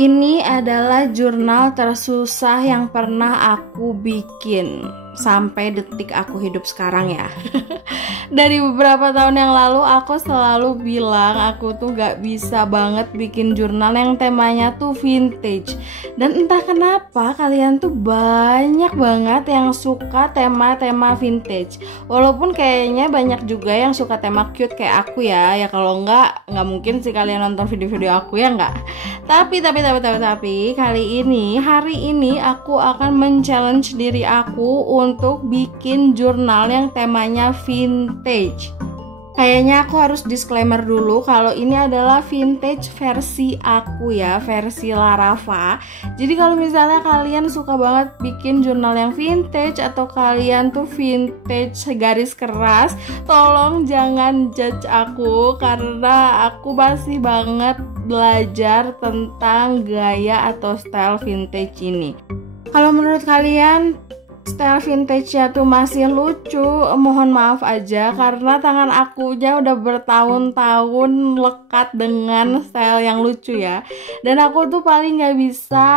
Ini adalah jurnal tersusah yang pernah aku bikin sampai detik aku hidup sekarang ya. Dari beberapa tahun yang lalu aku selalu bilang aku tuh gak bisa banget bikin jurnal yang temanya tuh vintage. Dan entah kenapa kalian tuh banyak banget yang suka tema-tema vintage. Walaupun kayaknya banyak juga yang suka tema cute kayak aku ya. Ya kalau nggak mungkin sih kalian nonton video-video aku ya nggak. Tapi hari ini aku akan men-challenge diri aku untuk bikin jurnal yang temanya vintage. Kayaknya aku harus disclaimer dulu kalau ini adalah vintage versi aku ya, versi Larava. Jadi kalau misalnya kalian suka banget bikin jurnal yang vintage atau kalian tuh vintage garis keras, tolong jangan judge aku karena aku masih banget belajar tentang gaya atau style vintage ini. Kalau menurut kalian style vintage-nya tuh masih lucu, mohon maaf aja karena tangan akunya udah bertahun-tahun lekat dengan style yang lucu ya. Dan aku tuh paling gak bisa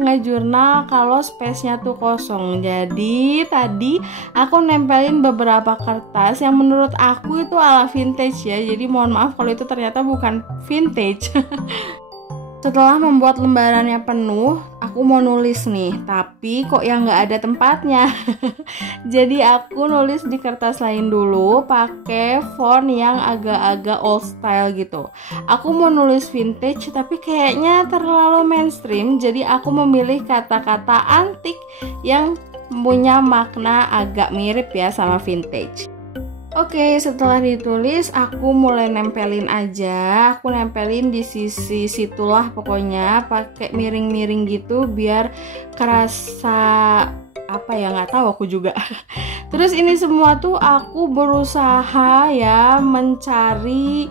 ngejurnal kalau space-nya tuh kosong. Jadi tadi aku nempelin beberapa kertas yang menurut aku itu ala vintage ya. Jadi mohon maaf kalau itu ternyata bukan vintage. Setelah membuat lembarannya penuh, aku mau nulis nih, tapi kok yang nggak ada tempatnya. Jadi aku nulis di kertas lain dulu, pakai font yang agak-agak old style gitu. Aku mau nulis vintage, tapi kayaknya terlalu mainstream, jadi aku memilih kata-kata antik yang punya makna agak mirip ya sama vintage. Oke, setelah ditulis aku mulai nempelin aja. Aku nempelin di sisi situlah pokoknya, pakai miring-miring gitu biar kerasa apa ya, nggak tahu aku juga. Terus ini semua tuh aku berusaha ya mencari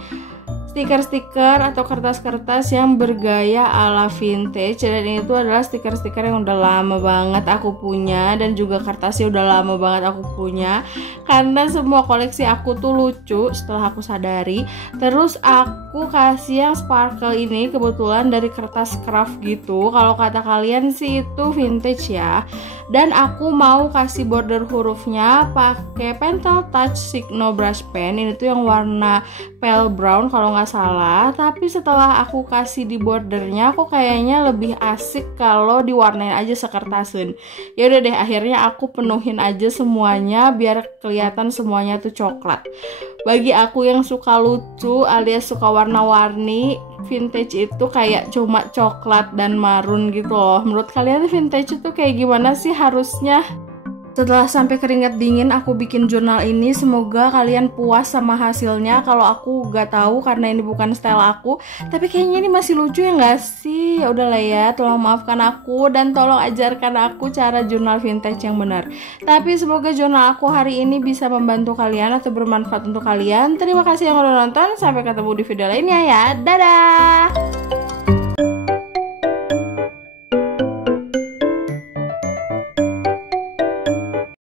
stiker-stiker atau kertas-kertas yang bergaya ala vintage. Dan itu adalah stiker-stiker yang udah lama banget aku punya, dan juga kertasnya udah lama banget aku punya karena semua koleksi aku tuh lucu setelah aku sadari. Terus aku kasih yang sparkle ini kebetulan dari kertas craft gitu, kalau kata kalian sih itu vintage ya. Dan aku mau kasih border hurufnya pakai Pentel Touch Signo Brush Pen. Ini tuh yang warna pale brown kalau nggak salah. Tapi setelah aku kasih di bordernya, aku kayaknya lebih asik kalau diwarnain aja sekertasin. Ya udah deh, akhirnya aku penuhin aja semuanya biar kelihatan semuanya tuh coklat. Bagi aku yang suka lucu alias suka warna-warni, vintage itu kayak cuma coklat dan marun gitu loh. Menurut kalian vintage itu kayak gimana sih harusnya? Setelah sampai keringat dingin aku bikin jurnal ini, semoga kalian puas sama hasilnya. Kalau aku gak tahu karena ini bukan style aku, tapi kayaknya ini masih lucu ya gak sih? Ya udahlah ya, tolong maafkan aku dan tolong ajarkan aku cara jurnal vintage yang benar. Tapi semoga jurnal aku hari ini bisa membantu kalian atau bermanfaat untuk kalian. Terima kasih yang udah nonton, sampai ketemu di video lainnya ya. Dadah!